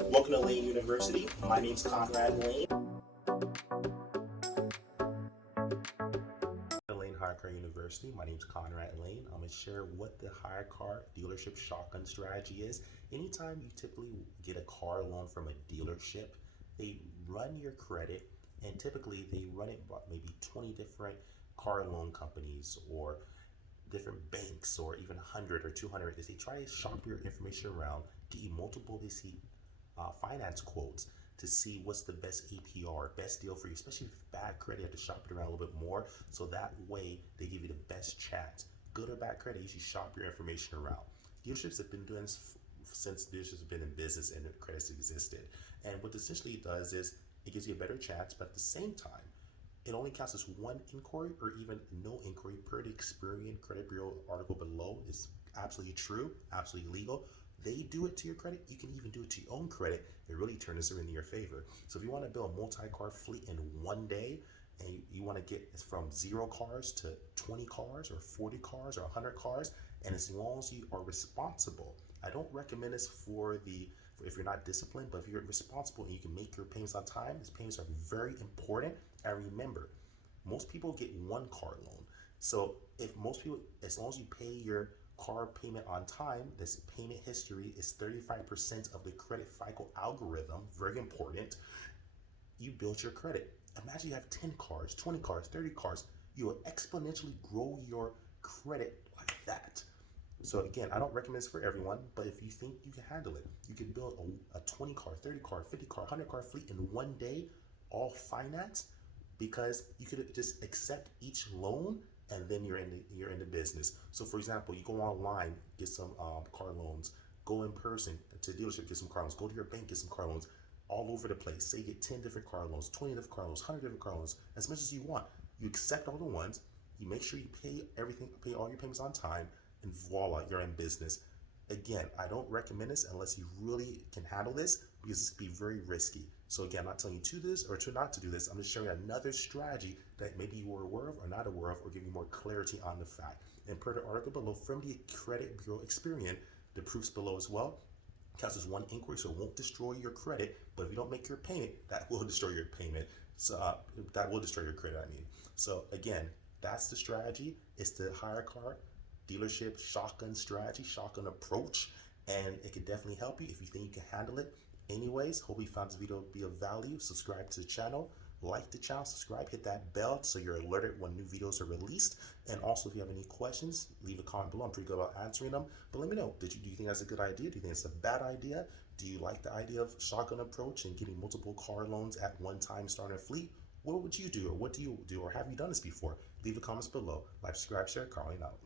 Welcome to Lane University. My name's Conrad Layn. Lane HyreCar University. My name's Conrad Layn. I'm going to share what the HyreCar dealership shotgun strategy is. Anytime you typically get a car loan from a dealership, they run your credit, and typically they run it by maybe 20 different car loan companies or different banks, or even 100 or 200. They try to shop your information around, get you multiple finance quotes to see what's the best APR, best deal for you, especially if bad credit, you have to shop it around a little bit more. So that way they give you the best chance. Good or bad credit, you should shop your information around. Dealerships have been doing this since dealerships have been in business and the credits existed. And what this essentially does is it gives you a better chance, but at the same time, it only counts as one inquiry or even no inquiry per the Experian Credit Bureau article below. Is absolutely true, absolutely legal. They do it to your credit. You can even do it to your own credit. It really turns it in your favor. So if you want to build a multi-car fleet in one day, and you want to get from 0 cars to 20 cars or 40 cars or 100 cars, and as long as you are responsible, I don't recommend this for if you're not disciplined, but if you're responsible and you can make your payments on time, these payments are very important. And remember, most people get one car loan. So if most people, as long as you pay your car payment on time, this payment history is 35% of the credit FICO algorithm, very important. You build your credit. Imagine you have 10 cars, 20 cars, 30 cars. You will exponentially grow your credit like that. So again, I don't recommend this for everyone, but if you think you can handle it, you can build a 20 car, 30 car, 50 car, 100 car fleet in one day, all finance, because you could just accept each loan and then you're in the business. So for example, you go online, get some car loans, go in person to a dealership, get some car loans, go to your bank, get some car loans, all over the place. Say you get 10 different car loans, 20 different car loans, 100 different car loans, as much as you want. You accept all the ones, you make sure you pay everything, pay all your payments on time, and voila, you're in business. Again, I don't recommend this unless you really can handle this, because this can be very risky. So again, I'm not telling you to this or to not to do this. I'm just showing you another strategy that maybe you were aware of or not aware of, or giving you more clarity on the fact. And per the article below from the Credit Bureau Experian, the proofs below as well, counts as one inquiry, so it won't destroy your credit. But if you don't make your payment, that will destroy your payment. So that will destroy your credit, I mean. So again, that's the strategy. It's the HyreCar dealership shotgun strategy, shotgun approach, and it can definitely help you if you think you can handle it. Anyways, hope you found this video to be of value. Subscribe to the channel, like the channel, subscribe, hit that bell so you're alerted when new videos are released. And also, if you have any questions, leave a comment below. I'm pretty good about answering them. But let me know, do you think that's a good idea? Do you think it's a bad idea? Do you like the idea of shotgun approach and getting multiple car loans at one time, starting a fleet? What would you do, or what do you do, or have you done this before? Leave the comments below. Like, subscribe, share, Carly out.